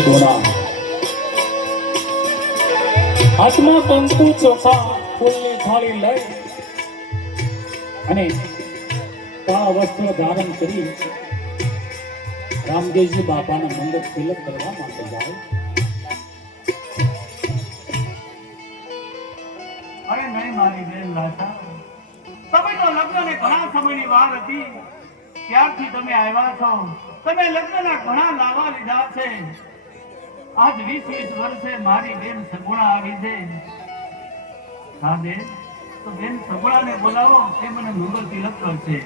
સગુણા હાથમાં કંકુ ચોખા ફૂલની થાળી લઈ અને કાળા વસ્ત્ર ધારણ કરી રામદેવજી બાપાના મંદિર તિલક કરવા માટે જાય. અરે નહીં મારી બેન લાસા, તમે તો લગ્નને ઘણા સમયની વાર હતી ત્યારથી તમે આવ્યા છો. તમે લગ્નના ઘણા લાવા લીધા છે. આજ 20 વર્ષે મારી બેન સગુણા આવી છે. હા બેન, તો બેન સગુણાને બોલાવો, તે મને મંગળ તિલક કરશે.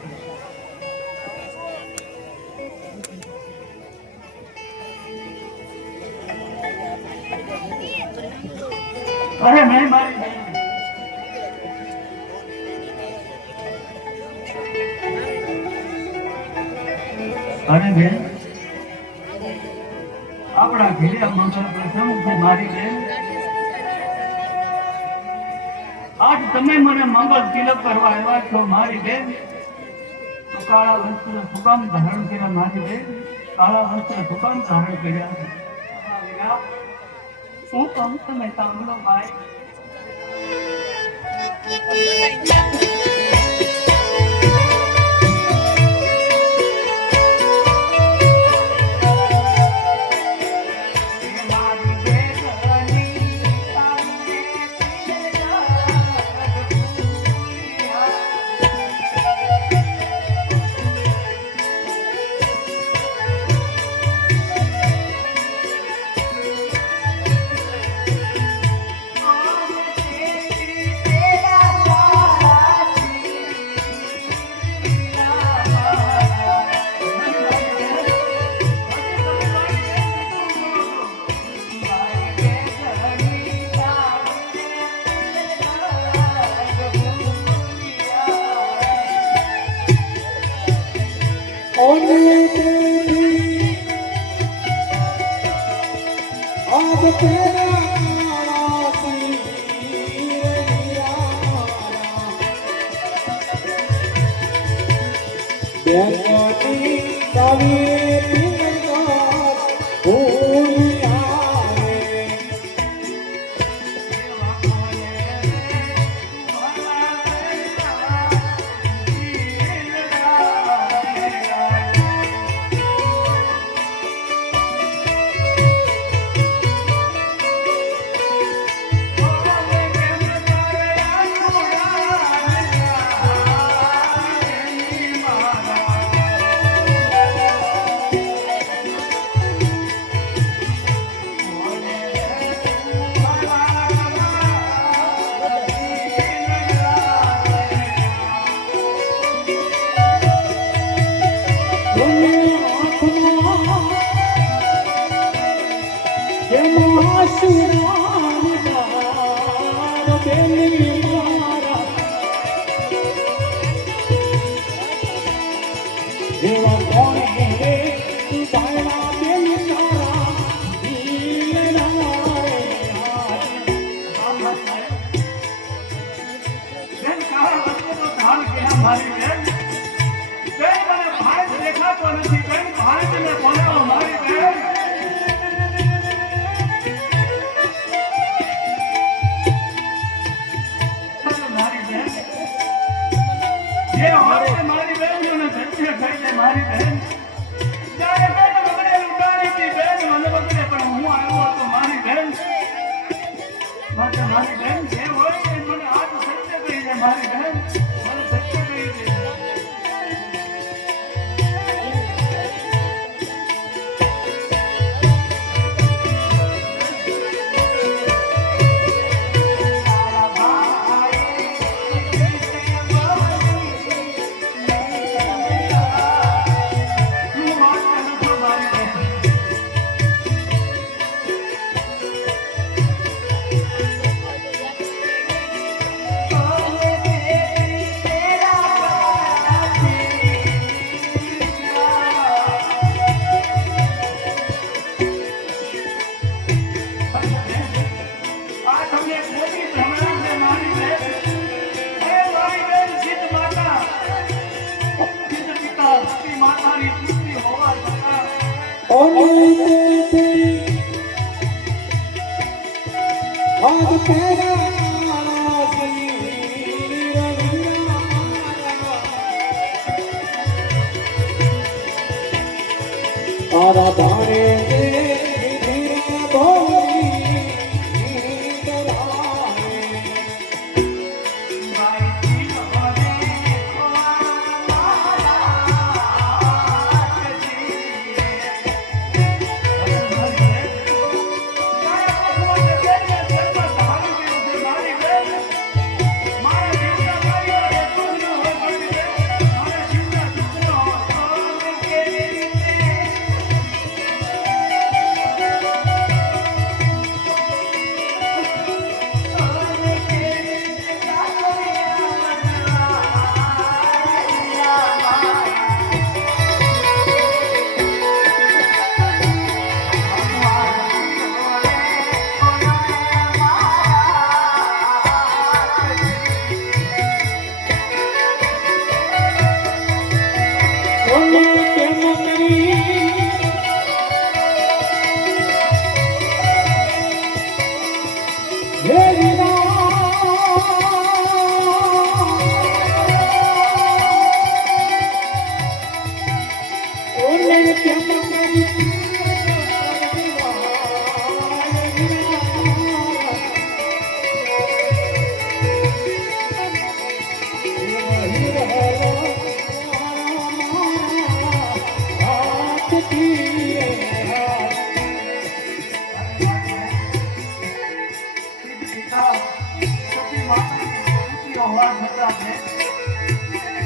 અરે નહીં મારી બેન, અરે બેન, આપણા ઘરે મંગળ પ્રસંગ છે મારી બેન. આજ તમે મને મંગળ તિલક કરવા આવ્યા છો મારી બેન. તો કાળા વસ્ત્ર સુકામ ધારણ કર્યા મારી બેન, કાળા વસ્ત્ર સુકામ ધારણ કર્યા. શું કહું તમે સાંભળો ભાઈ. Oh, તારા ધારે ધીરે બોલી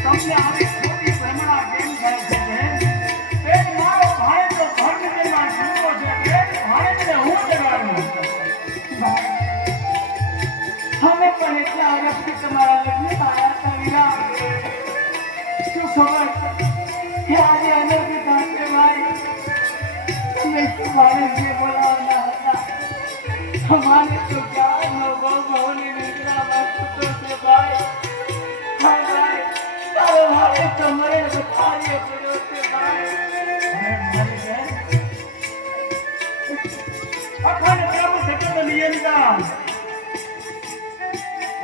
તમને આવી ખોટી ભ્રમણા કેમ થાય છે બેન? મારો ભાઈ તો ધર્મ દેવા જીવો છે બેન, ભાઈને હું જગાડું. અમે પણ એટલા વર્ષથી તમારા લગ્ન આવ્યા હતા વીરા. શું ખબર કે આજે અનર્ગી થશે ભાઈ? તમે તમારે જે બોલાવના હતા અમારે તો ક્યારનો બહુ બહુની નિદ્રામાં સૂતો છે ભાઈ. તમારે તમારે બતાવીએ પડ્યો છે ભાઈ. અખંડ પ્રભુ સતત નિયંત્રણ.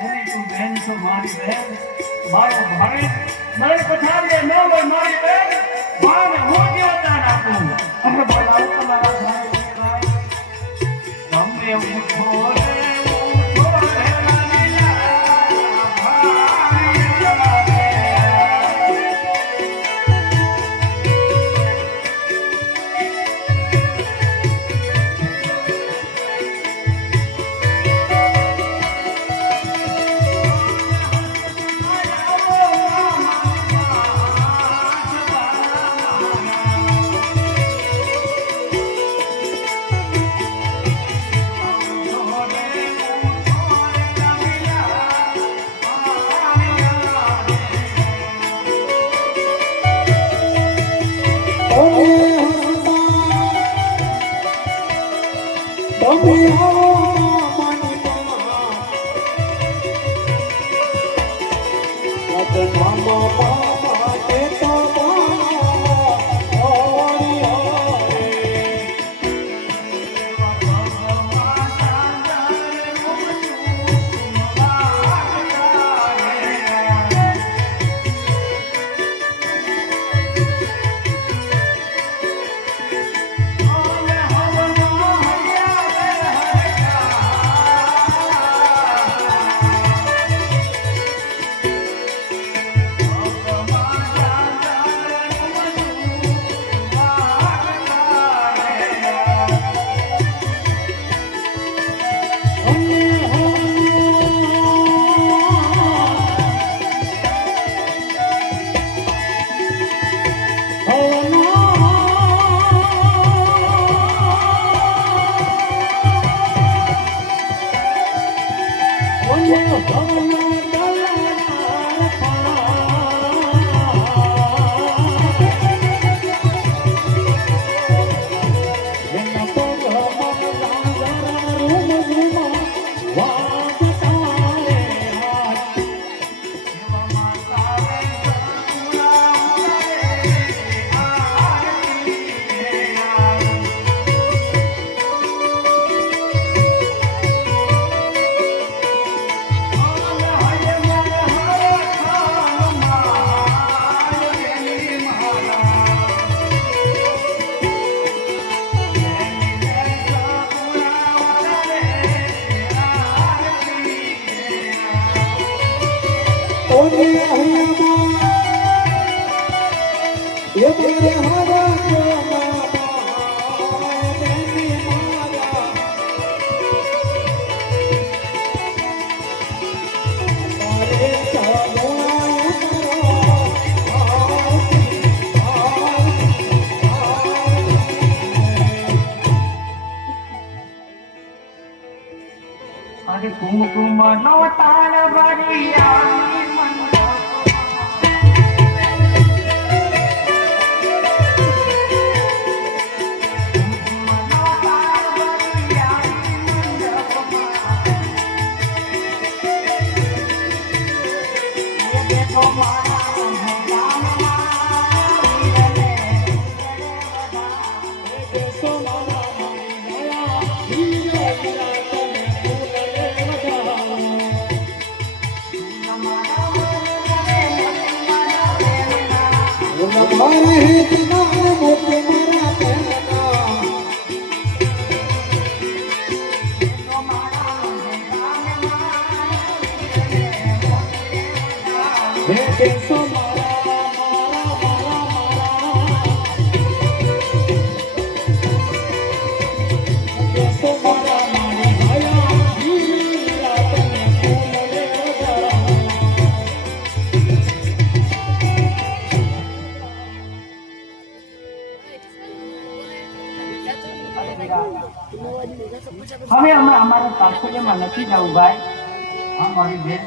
એની તું બેન છો મારી બેન, મારો ભાઈ મને પછાડીએ ન હોય મારી બેન, માને હું જીવતા નાખું. અને બોલાવું તમારા ભાઈ તમને હું છોડે ઓને હૈયામાં એ મારે હારા કોના બેની મારા મારે અરે કુમકુમ નો તાળ ભરિયા મારા હેત ના મોતે મારા પહેલા હે કેસો મારા કેસો મારા મારી ભયા હીરા તને ફૂલ લે હવે અમે અમારા સાસરિયામાં નથી જવું ભાઈ. હા મારી બેન,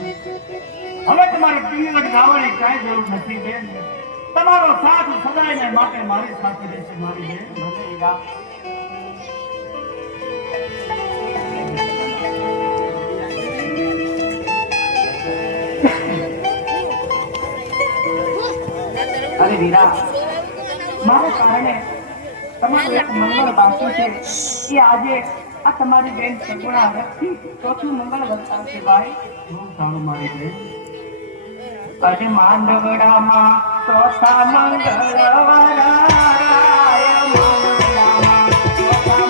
હવે તમારે પિંગળ ગાવાની કાંઈ જરૂર નથી બેન. તમારો સાથ સદાયને માટે મારી સાથે રહેશે મારી બેન. ભલે હીરા. અરે વીરા, મારા કારણે તમારું એક મંગળ બાકી છે. એ આજે આ તમારી બેન સગુણા વ્યક્તિ ચોથું મંગળ બતાવશે ભાઈ. બહુ સારું મારી બેન. આજે માંડવડામાં ચોથા મંગળવારાય માંડવડામાં ચોથા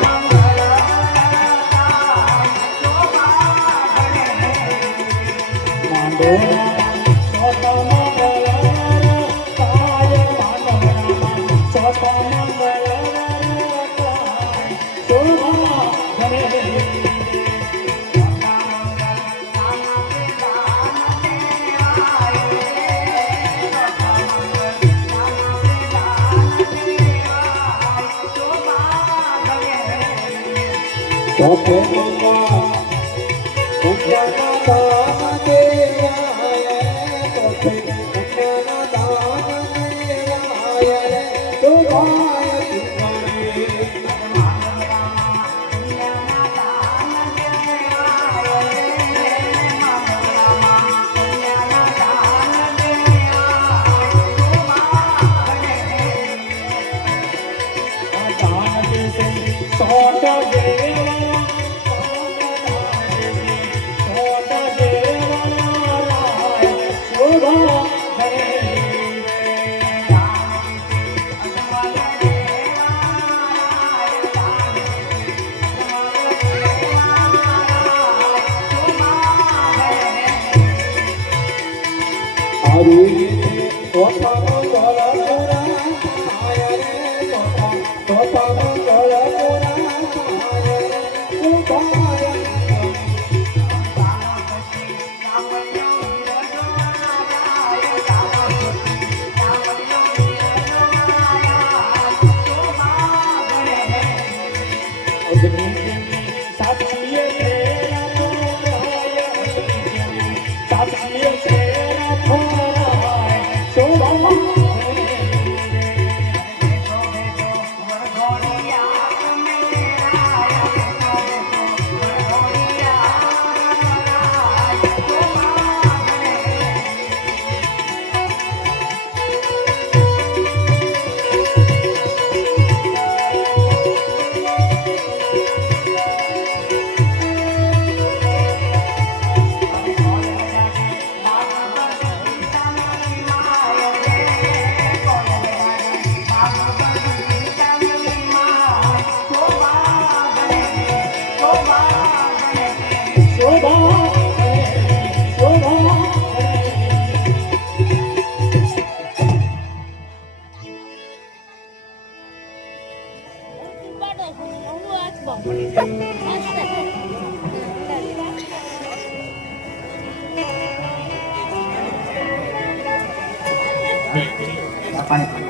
પાણી